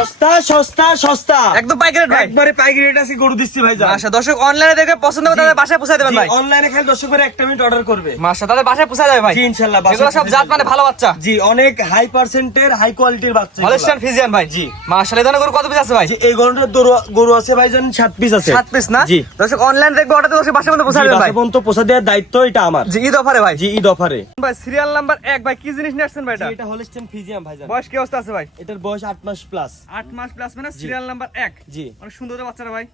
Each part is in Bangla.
সস্তা সস্তা সস্তা। একদম পাইকারি রেট ভাই। একবারে পাইকারি রেট আছে গরু দিচ্ছি ভাই যান। আচ্ছা দর্শক অনলাইনে দেখে পছন্দ হবে তাদের বাসায় পৌঁছে দেবেন ভাই। অনলাইনে খালি দর্শক করে একটা মিনিট অর্ডার করবে। মাসা তাদের বাসায় পৌঁছে যাবে ভাই। জি ইনশাল্লাহ এগুলো সব জাত মানে ভালো বাচ্চা। জি অনেক হাই পার্সেন্টের হাই কোয়ালিটির বাচ্চা হলিস্টান ফিজিয়ান ভাই জি। মাশাআল্লাহ এই গরু কত পিস আছে ভাই? জি এই গরুটার গরু আছে ভাই জান সাত পিস আছে। সাত পিস না? জি। দর্শক অনলাইন দেখবে অর্ডার দর্শক বাসার মধ্যে পৌঁছে দেবেন ভাই। পৌঁছা দেওয়ার দায়িত্ব এটা আমার। জি ঈদ অফারে ভাই। জি ঈদ অফারে ভাই সিরিয়াল নাম্বার এক ভাই কি জিনিস নিয়ে আসছেন ভাই এটা? এটা হলিস্টান ভাই জান। বয়স কি অবস্থা আছে ভাই? এটার বয়স আট মাস প্লাস আট মাস প্লাস মানে সিরিয়াল নাম্বার এক। জি। অনেক সুন্দর বাচ্চারা ভাই।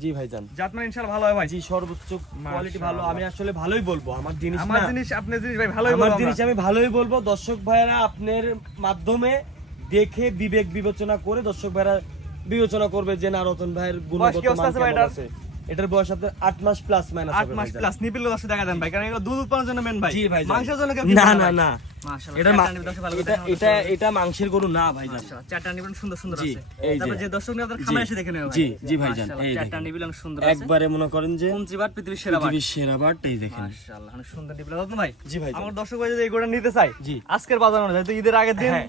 জি ভাই জান। জাত মানে ইনশাআল্লাহ ভালো হয় ভাই। জি সর্বোচ্চ কোয়ালিটি ভালো। আমি আসলে ভালোই বলব। আমার জিনিস আমার জিনিস আপনার জিনিস ভাই ভালোই আমার জিনিস আমি ভালোই বলব। দর্শক ভাইরা আপনার মাধ্যমে দেখে বিবেক বিবেচনা করে দর্শক ভাইরা বিবেচনা করবে যে না রতন ভাইয়ের গুণগত মান কেমন এটার? আছে? এটার বয়স আপনার আট মাস প্লাস মাইনাস আট মাস প্লাস নিপিল দর্শক দেখা দেন ভাই কারণ এগুলো দুধ উৎপাদনের জন্য মেন ভাই। জি ভাই মাংসের জন্য না না। না। এটা চারটা নিপিল দর্শক ভালো করে এটা দেখানো এটা দর্শক। এটা মাংসের গরু না ভাই চারটা নিপিল সুন্দর সুন্দর আছে। তারপর যে দর্শক নিয়ে আপনারা জি, এসে দেখে নেবে জি, জি ভাইজান, এই চারটা দেখেন। সুন্দর আছে। একবারে মনে করেন যে পঞ্চিবার পৃথিবীর সেরা ভাই পৃথিবীর সেরা বাট এই দেখেন। মাশাআল্লাহ সুন্দর নিপিল রতন ভাই। জি ভাই আমার দর্শক ভাই যদি এই গোটা নিতে চাই জি। আজকের বাজার অনুযায়ী তো ঈদের আগের দিন হ্যাঁ।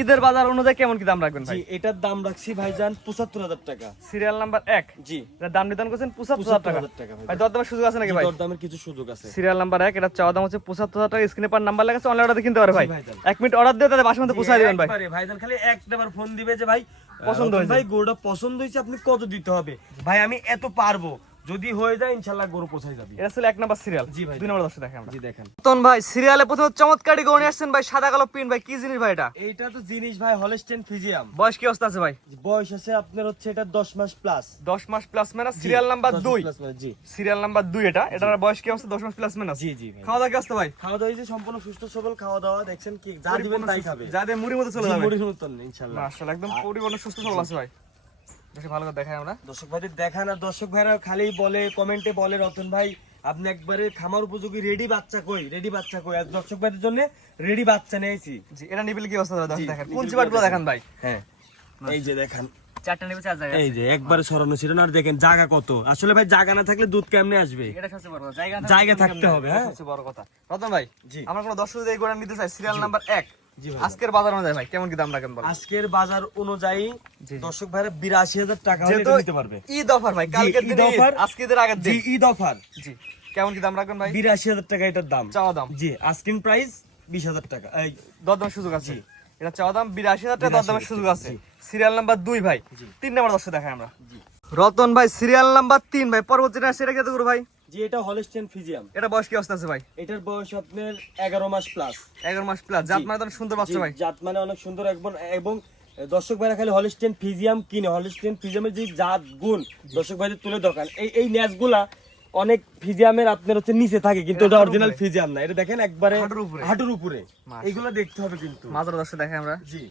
ঈদের বাজার অনুযায়ী কেমন কি দাম রাখবেন ভাই? এটার দাম রাখছি ভাইজান পঁচাত্তর হাজার টাকা। সিরিয়াল নাম্বার এক। জি। এটার দাম নির্ধারণ করছেন পঁচাত্তর হাজার টাকা। 75,000 টাকা ভাই। ভাই দরদামের সুযোগ আছে নাকি ভাই? দরদামের কিছু সুযোগ আছে। সিরিয়াল নাম্বার এক এটা চাওয়া দাম হচ্ছে পঁচাত্তর হাজার টাকা। স্ক্রিনে পার নাম্বার অনলাইন অর্ডার কিনতে পারে ভাই। এক মিনিট অর্ডার দিয়ে তাদের বাসার মধ্যে পৌঁছায় দিবেন ভাই। একবারে ভাইজান খালি একটাবার ফোন দিবে যে ভাই পছন্দ হয়েছে। ভাই গোড়া পছন্দ হয়েছে আপনি কত দিতে হবে? ভাই আমি এত পারব। যদি হয়ে যায় ইনশাল্লাহ গরু পৌঁছায় যাবে। এটা ছিল এক নাম্বার সিরিয়াল জি ভাই। দুই নম্বর দর্শক দেখেন জি দেখেন। তন ভাই সিরিয়ালে প্রথমে চমৎকারই গৌনি আসছেন ভাই সাদা কালো প্রিন্ট ভাই কি জিনিস ভাই এটা? এইটা তো জিনিস ভাই হলস্টেন ফিজিয়াম বয়স কি অবস্থা আছে ভাই? বয়স আছে আপনার হচ্ছে এটা দশ মাস প্লাস দশ মাস প্লাস মাইনাস সিরিয়াল নাম্বার দুই। জি। সিরিয়াল নাম্বার দুই এটা। এটার বয়স কি অবস্থা? দশ মাস প্লাস মাইনাস জি জি খাওয়া দাওয়া কি অবস্থা ভাই? খাওয়া দাওয়া হয়েছে সম্পূর্ণ সুস্থ সবল খাওয়া দাওয়া দেখছেন কি যা দিবেন তাই খাবে। যা দিয়ে মুড়ির মধ্যে চলে যাবে। মুড়ির মতন ইনশাল্লাহ। মাশাআল্লাহ একদম পরিপূর্ণ সুস্থ সবল আছে ভাই। বেশ ভালো করে দেখাই আমরা। দর্শক ভাইদের আর দর্শক ভাইরা খালি বলে কমেন্টে বলে রতন ভাই আপনি একবারে খামার উপযোগী রেডি বাচ্চা কই? রেডি বাচ্চা কই? আর দর্শক ভাইদের জন্য রেডি বাচ্চা নিয়েছি। জি এটা নিবিল কি অবস্থা জি, দেখেন। কোন দেখান ভাই? হ্যাঁ এই যে দেখেন। চারটা নিবিল চার জায়গা এই যে একবারে সরানো ছিল না আর দেখেন জায়গা কত। আসলে ভাই জায়গা না থাকলে দুধ কেমনে আসবে? এটা সবচেয়ে বড় কথা। জায়গা জায়গা থাকতে হবে, হ্যাঁ? সবচেয়ে বড় কথা। রতন ভাই জি। আমরা কোনো দর্শক যদি এই গোড়া নিতে চাই সিরিয়াল নাম্বার এক। আজকের বাজার অনুযায়ী ভাই কেমন কি দাম রাখেন বলেন? আজকের বাজার অনুযায়ী। দর্শক ভাইরা টাকা হলে নিতে পারবে। ঈদ অফার ভাই ঈদ দিন অফার। আজকে আগের দিন। ঈদ অফার। জি কেমন কি দাম রাখবেন ভাই? টাকা এটার দাম। চাওয়া দাম। জি আস্কিং প্রাইস বিশ হাজার টাকা এই দরদামের সুযোগ আছে। এটা চাওয়া দাম বিরাশি হাজার টাকা 82,000 দরদামের সুযোগ আছে। সিরিয়াল নাম্বার দুই ভাই। তিন নাম্বার দর্শক দেখাই আমরা। রতন ভাই সিরিয়াল নাম্বার তিন ভাই পরবর্তী না সেটা কত করে ভাই? জি এটা হলস্টেন ফিজিয়াম। এটা বয়স কি অবস্থা আছে ভাই? এটার বয়স আপনার এগারো মাস প্লাস এগারো মাস প্লাস জাত মানে অনেক সুন্দর বাচ্চা ভাই। জাত মানে অনেক সুন্দর এবং এবং দর্শক ভাইরা খালি হলিস্টেন ফিজিয়াম কিনে। হলিস্টেন ফিজিয়ামের যে জাত গুণ দর্শক ভাইদের তুলে দোকান এই এই ন্যাসগুলা অনেক ফিজিয়ামের আপনার হচ্ছে নিচে থাকে কিন্তু এটা অরিজিনাল ফিজিয়াম না। এটা দেখেন একবারে হাঁটুর উপরে। মাশাআল্লাহ। এইগুলো দেখতে হবে কিন্তু। মাজার দর্শক দেখাই আমরা। জি।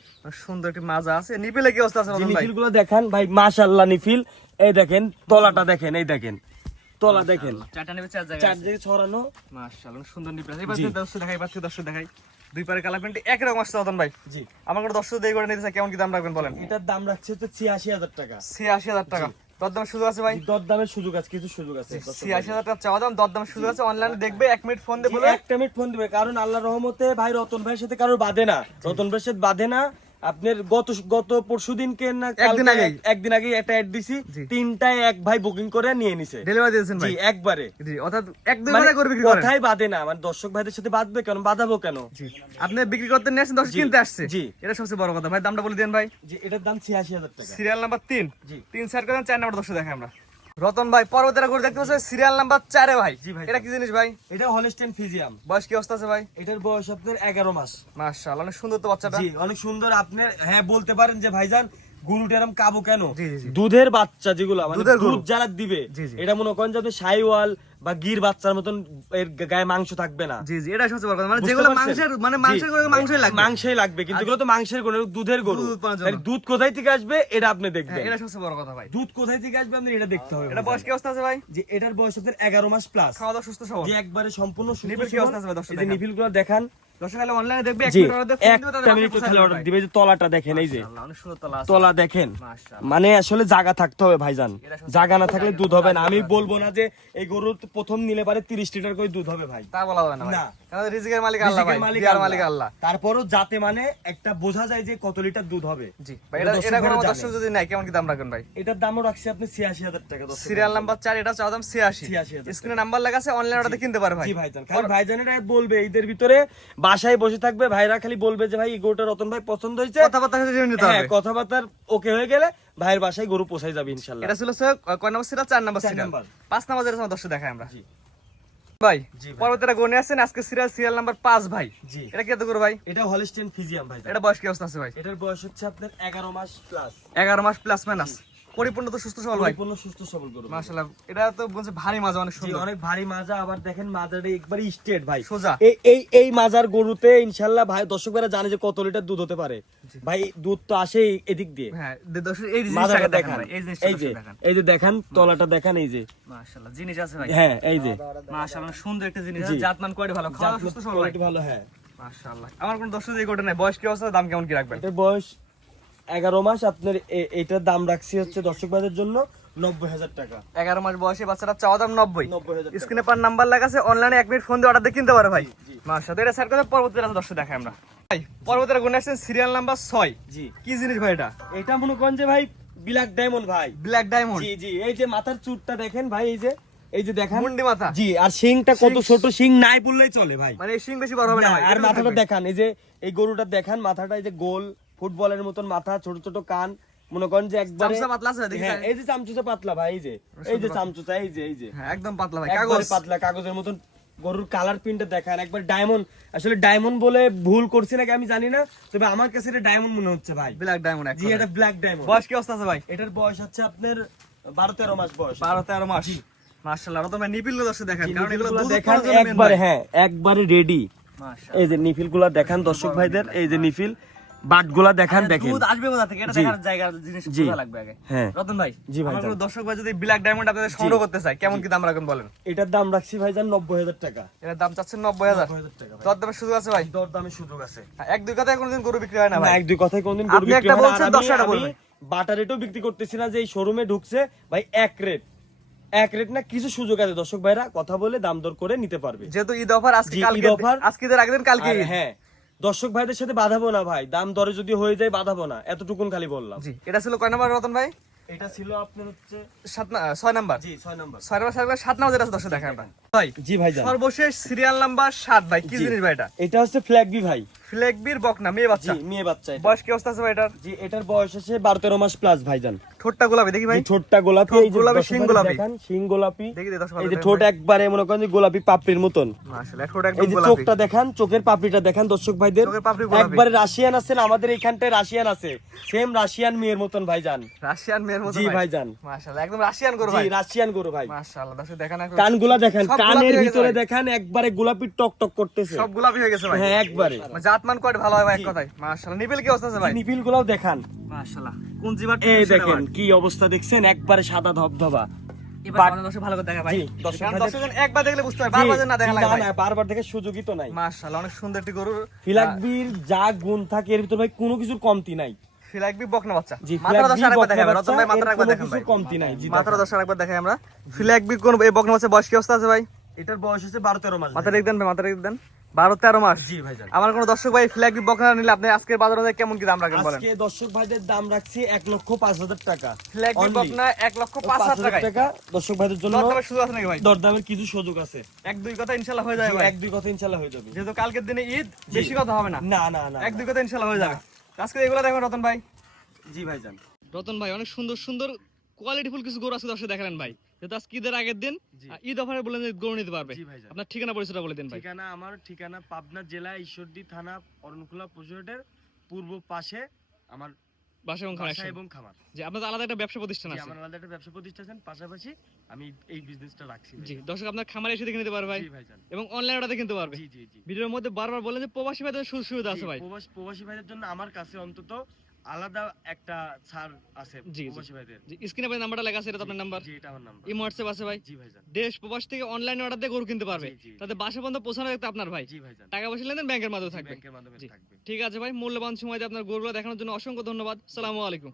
সুন্দর একটি মাজা আছে। নিপিলে কি অবস্থা আছে যে নিফিলগুলো দেখেন ভাই মাশাল্লাহ নিফিল এই দেখেন তলাটা দেখেন এই দেখেন। তলা দেখেন। চারটা নেবে চার চার দিকে ছড়ানো। মাশাআল্লাহ সুন্দর নিপিল আছে এবার দর্শক দেখাই এবার দর্শক দেখাই। দুই পারে কালার প্যান্ট একই রকম আসছে রতন ভাই। জি। আমার কোনো দর্শক দিয়ে করে নিতে চাই কেমন কি দাম রাখবেন বলেন? এটার দাম রাখছে হচ্ছে ছিয়াশি হাজার টাকা। ছিয়াশি হাজার টাকা। দরদামের সুযোগ আছে ভাই? দর দামের সুযোগ আছে কিছু সুযোগ আছে। ছিয়াশি হাজার টাকা চাওয়া দাম দরদামের সুযোগ আছে। অনলাইনে দেখবে এক মিনিট ফোন বলে। একটা মিনিট ফোন দিবে কারণ আল্লাহ রহমতে ভাই রতন ভাইয়ের সাথে কারোর বাঁধে না। রতন ভাইয়ের সাথে বাঁধে না। আপনার গত গত পরশু দিনকে না একদিন। এক- একদিন আগে একটা অ্যাড দিছি। তিনটায় এক ভাই বুকিং করে নিয়ে নিছে। ডেলিভারি দিয়েছেন ভাই? জি একবারে। জি অর্থাৎ এক দুই মানে মাসে করে বিক্রি করেন। কথাই বাঁধে না মানে দর্শক ভাইদের সাথে বাঁধবে কেন? বাঁধাবো কেন? জি। আপনি বিক্রি করতে নিয়ে আসছেন দর্শক কিনতে আসছে। জি। এটা সবচেয়ে বড় কথা। ভাই দামটা বলে দেন ভাই। যে এটার দাম ছিয়াশি হাজার টাকা। সিরিয়াল নাম্বার তিন। জি। তিন সাইড করেন চার নাম্বার দর্শক দেখে আমরা। রতন ভাই পর্বতের ঘুরে দেখতে পাচ্ছি? সিরিয়াল নাম্বার চারে ভাই। জি ভাই। এটা কি জিনিস ভাই? এটা হলিস্টেন ফিজিয়াম। বয়স কি অবস্থা আছে ভাই? এটার বয়স আপনার এগারো মাস। মাশাআল্লাহ অনেক সুন্দর তো বাচ্চাটা। জি অনেক সুন্দর। আপনার হ্যাঁ বলতে পারেন যে ভাইজান গরুটা এরকম কাবু কেন। দুধের বাচ্চা যেগুলো মানে দুধ যারা দিবে। এটা মনে করেন যে আপনি সাইওয়াল বা গির বাচ্চার মতন এর গায়ে মাংস থাকবে না। জি জি এটা সবচেয়ে বড় কথা। মানে যেগুলো মাংসের মানে মাংসের করে মাংসই লাগবে। মাংসই লাগবে কিন্তু এগুলো তো মাংসের গরু দুধের গরু। দুধ কোথায় থেকে আসবে? এটা আপনি হ্যাঁ, দেখবেন এটা সবচেয়ে বড় কথা ভাই। দুধ কোথায় থেকে আসবে আপনি এটা দেখতে হবে। এটা বয়স কি অবস্থা আছে ভাই? যে এটার বয়স আপনার এগারো মাস প্লাস খাওয়া দাওয়া সুস্থ সবল। যে একবারে সম্পূর্ণ সুস্থ নিপিল কি অবস্থা আছে ভাই, দর্শক যে দেখান। অনলাইনে দেখবে অর্ডার দিবে যে তলাটা দেখেন এই যে তলা দেখেন। মানে আসলে জায়গা থাকতে হবে ভাইজান। জায়গা না থাকলে দুধ হবে না। আমি বলব না যে এই গরু প্রথম নিলে পারে তিরিশ লিটার করে দুধ হবে ভাই। তা বলা যাবে না কারণ রিজিকের মালিক আল্লাহ ভাই, মালিক আল্লাহ। তারপরও যাতে মানে একটা বোঝা যায় যে কত লিটার দুধ হবে। জি, ভাই, এটা এটা- কোনো দর্শক যদি নেয়, কেমন কি দাম ভাই? এটার দামও রাখছি আপনি ছিয়াশি হাজার টাকা দর্শক। সিরিয়াল নাম্বার এটা চাওয়া দাম 86 স্ক্রিনে নাম্বার আছে, অনলাইন অর্ডার কিনতে পারে ভাই। জি ভাইজান। ভাইজানের বলবে ঈদের ভিতরে বাসায় বসে থাকবে ভাইরা খালি বলবে যে ভাই এই গরুটা রতন ভাই পছন্দ হয়েছে কথাবার্তা হ্যাঁ কথাবার্তার ওকে হয়ে গেলে ভাইয়ের বাসায় গরু পোষাই যাবে ইনশাল্লাহ এটা ছিল স্যার, কয় নম্বর সিরিয়াল? চার নম্বর সিরিয়াল। পাঁচ নম্বর যেটা আমরা। ভাই, জি পরবর্তীটা গনে আসছেন, আজকে সিরিয়াল সিরিয়াল নাম্বার ভাই। জি এটা কি করে ভাই? এটা হলিস্টেন ফিজিয়াম ভাই এটা বয়স কি অবস্থা আছে ভাই? এটার বয়স হচ্ছে আপনার এগারো মাস প্লাস এগারো মাস প্লাস মাইনাস পরিপূর্ণ তো সুস্থ সবল ভাই। পরিপূর্ণ সুস্থ সবল গরু মাশাআল্লাহ এটা তো বলছে ভারী মাজা অনেক সুন্দর। অনেক ভারী মাজা আবার দেখেন মাজাটা একবারই স্ট্রেট ভাই। সোজা। এই এই এই মাজার গরুতে ইনশাল্লাহ ভাই জানে যে কত লিটার দুধ হতে পারে। ভাই দুধ তো আসে এদিক দিয়ে। হ্যাঁ দর্শক এই মাজাটা দেখান এই যে এই যে দেখান তলাটা দেখান এই যে। মাশাআল্লাহ জিনিস আছে ভাই। হ্যাঁ এই যে। মাশাআল্লাহ সুন্দর একটা জিনিস জি। জাতমান কোয়ালিটি ভালো খাওয়া সুস্থ সবল কোয়ালিটি ভালো হ্যাঁ। মাশাআল্লাহ আমার কোন দর্শক এই গোটা নাই বয়স কি অবস্থা দাম কেমন কি রাখবেন? বয়স এগারো মাস আপনার এটার দাম রাখছি হচ্ছে দর্শক ভাইদের জন্য নব্বই হাজার টাকা। এগারো মাস বয়সে বাচ্চাটা চাওয়া দাম নব্বই। নব্বই হাজার স্ক্রিনে পার নাম্বার লেখা অনলাইনে এক মিনিট ফোন দিয়ে অর্ডার দিয়ে কিনতে পারে ভাই। জি। মাশাআল্লাহ এটা স্যার করে পরবর্তী দর্শক দেখাই আমরা। ভাই পরবর্তী গুণ আসছেন সিরিয়াল নাম্বার ছয়। জি। কি জিনিস ভাই এটা? এটা মনে করেন যে ভাই ব্ল্যাক ডায়মন্ড ভাই। ব্ল্যাক ডায়মন্ড জি জি এই যে মাথার চুটটা দেখেন ভাই এই যে এই যে দেখান। মুন্ডি মাথা। জি আর শিংটা কত ছোট শিং নাই বললেই চলে ভাই। মানে শিং বেশি বড় হবে না, আর মাথাটা দেখান এই যে এই গরুটা দেখান মাথাটা এই যে গোল ফুটবলের মতন মাথা ছোট ছোট কান। মনে করেন যে একবারে চামচা পাতলা আছে, হ্যাঁ। এই যে চামচুচা পাতলা ভাই এই যে এই যে চামচুচা এই যে এই যে। হ্যাঁ একদম পাতলা ভাই কাগজ। পাতলা কাগজের মতন গরুর কালার প্রিন্টটা দেখান। একবার ডায়মন্ড আসলে ডায়মন্ড বলে ভুল করছি নাকি আমি জানি না তবে আমার কাছে এটা ডায়মন্ড মনে হচ্ছে ভাই। ব্ল্যাক ডায়মন্ড জি এটা ব্ল্যাক ডায়মন্ড বয়স কি অবস্থা আছে ভাই? এটার বয়স হচ্ছে আপনার বারো তেরো মাস বয়স। বারো তেরো মাস। মাশাআল্লাহ রতন ভাই নিপিল দর্শক দেখেন কারণ এগুলো দেখান একবারে হ্যাঁ একবারে রেডি মাশাআল্লাহ। এই যে নিফিলগুলা দেখান দর্শক ভাইদের এই যে নিফিল বাটগুলা দেখান দেখেন। দুধ আসবে কোথা থেকে? এটা দেখার জায়গা জিনিস। লাগবে আগে। হ্যাঁ। রতন ভাই জি ভাই, আমার দর্শক ভাই যদি ব্ল্যাক ডায়মন্ড আপনাদের সংগ্রহ করতে চায় কেমন কি দাম বলেন? এটার দাম রাখছি ভাইজান নব্বই হাজার টাকা। এটার দাম চাচ্ছেন নব্বই হাজার। নব্বই হাজার টাকা ভাই। দর দামের সুযোগ আছে ভাই? দর দামের সুযোগ আছে। হ্যাঁ, এক দুই কথায় কোনোদিন গরু বিক্রি হয় না ভাই। এক দুই কথায় কোনদিন গরু বিক্রি হয় না। বলছেন, আর আমি- দশটা আমি বলবেন। বাটা রেটও বিক্রি করতেছি না যে এই শোরুমে ঢুকছে ভাই এক রেট। এক রেট না কিছু সুযোগ আছে দর্শক ভাইরা কথা বলে দাম দর করে নিতে পারবে। যেহেতু ঈদ অফার আজকে কালকে। আজকে আগের দিন কালকে হ্যাঁ দর্শক ভাইদের সাথে বাঁধাবো না ভাই। দাম দরে যদি হয়ে যায় বাঁধাবো না। এতটুকুন খালি বললাম। জি এটা ছিল কয় নাম্বার রতন ভাই? এটা ছিল আপনার হচ্ছে সাত না- ছয় নাম্বার। জি ছয় নম্বর। ছয় নাম্বার সাত নাম্বার সাত নাম্বার যেটা আছে দর্শক দেখেন। ভাই। জি ভাইজান সর্বশেষ সিরিয়াল নাম্বার সাত ভাই। কি জিনিস ভাই এটা? এটা হচ্ছে ফ্ল্যাগ বি ভাই। ফ্লেগবির বকনা মেয়ে বাচ্চা। মেয়ে বাচ্চা বয়স কি অবস্থা আছে ভাই এটার? জি এটার বয়স আছে বারো তেরো মাস প্লাস ভাইজান ঠোঁটটা গোলাপি দেখি ভাই। ঠোঁটটা গোলাপি এই গোলাপি, শিং গোলাপি। শিং গোলাপি। এই যে ঠোঁট একবারে মনে করেন গোলাপি পাপড়ির মতন। এই যে চোখটা দেখান চোখের পাপড়িটা দেখান দর্শক ভাইদের। একবারে রাশিয়ান আছেন আমাদের এইখানটায় রাশিয়ান আছে। সেম রাশিয়ান মেয়ের মতন ভাইজান রাশিয়ান মেয়ের মতো জি ভাই। ভাইজান মাশাআল্লাহ একদম রাশিয়ান গরু ভাই। রাশিয়ান গরু ভাই। মাশাআল্লাহ দর্শক দেখেন কানগুলা দেখেন কানের ভিতরে। দেখান একবারে গোলাপি টক টক করতেছে। সব গোলাপি হয়ে গেছে ভাই। হ্যাঁ একবারে। মানে জাতমান কোয়াড ভালো হয় ভাই এক কথায়? মাশাআল্লাহ। নিপিল কি অবস্থা আছে ভাই? নিপিল গুলাও দেখান। মাশাআল্লাহ। কোন জিবার এই দেখেন কি অবস্থা দেখছেন? একবারে সাদা ধবধবা। ভালো করে দেখা ভাই। জি, দর্শক কারণ ভাইদের- দর্শকজন একবার দেখলে বুঝতে পারে বারবার না দেখা লাগে না, ভাই। না, বারবার দেখে সুযোগই তো নাই। মাশাআল্লাহ অনেক সুন্দর একটি গরু ফিলাকবির যা গুণ থাকে এর ভিতর ভাই কোনো কিছুর কমতি নাই। ফিলাকবি বকনা বাচ্চা। জি মাথার আরেকবার দেখাই বকনা রতন ভাই বাচ্চা, একবার দেখান ভাই। কমতি নাই জি মাথার দেখান। দেখাই আমরা। ফিলাকবি কোন এই বকনা বাচ্চা বয়স কি অবস্থা আছে ভাই? এটার বয়স হচ্ছে বারো তেরো মাস মাথা রেখ দেন ভাই মাথা রেখ দেন। বারো তেরো মাস। জি ভাইজান আমার কোন দর্শক ভাই ফ্ল্যাগবি বকনা নিলে আপনি আজকের বাজারে কেমন কি দাম রাখেন বলেন? আজকে দর্শক ভাইদের দাম রাখছি এক লক্ষ পাঁচ হাজার টাকা। ফ্ল্যাগবি Only। বকনা এক লক্ষ পাঁচ পাঁচ হাজার হাজার টাকা দর্শক ভাইদের জন্য দরদামের সুযোগ আছে নাকি ভাই? দরদামের কিছু সুযোগ আছে। এক দুই কথা ইনশাল্লাহ হয়ে যাবে এক দুই কথা ইনশাল্লাহ হয়ে যাবে। যেহেতু কালকের দিনে ঈদ বেশি কথা হবে না। না না না এক দুই কথা ইনশাল্লাহ হয়ে যাবে। আজকে এগুলো দেখবেন রতন ভাই। জি ভাইজান রতন ভাই অনেক সুন্দর সুন্দর কোয়ালিটিফুল কিছু গরু আছে দর্শক দেখালেন ভাই। যেহেতু আজকে ঈদের আগের দিন ঈদ অফারে বলেন গরু নিতে পারবে। আপনার ঠিকানা পরিচয়টা বলে দিন ভাই। ঠিকানা আমার ঠিকানা পাবনা জেলা ঈশ্বরদী থানা অরণকুলা পুজোটের পূর্ব পাশে আমার বাসা এবং খামার এবং খামার। যে আপনাদের আলাদা একটা ব্যবসা প্রতিষ্ঠান আছে? আমার আলাদা একটা ব্যবসা প্রতিষ্ঠান পাশাপাশি আমি এই বিজনেসটা রাখছি জি দর্শক আপনার খামারে এসে দেখে নিতে পারবে ভাই। এবং অনলাইন অর্ডার কিনতে পারবে। জি জি জি। ভিডিওর মধ্যে বারবার বলেন যে প্রবাসী ভাইদের সুযোগ সুবিধা আছে ভাই। প্রবাস- প্রবাসী ভাইদের জন্য আমার কাছে অন্তত আলাদা একটা ছাড় আছে জি। প্রবাসী ভাইদের। স্ক্রিনে ভাই নাম্বারটা লেখা আছে এটা আপনার নাম্বার। জি এটা আমার নাম্বার। এই হোয়াটসঅ্যাপ আছে ভাই। জি ভাইজান। দেশ প্রবাস থেকে অনলাইন অর্ডার দিয়ে গরু কিনতে পারবে। তাতে বাসা বন্ধ পৌঁছানো দেখতে আপনার ভাই। জি ভাইজান। টাকা পয়সা লেনদেন ব্যাংকের মাধ্যমে থাকবে। ব্যাংকের মাধ্যমে। থাকবে। ঠিক আছে ভাই মূল্যবান সময় দিয়ে আপনার গরুগুলো দেখানোর জন্য অসংখ্য ধন্যবাদ। সালামু আলাইকুম।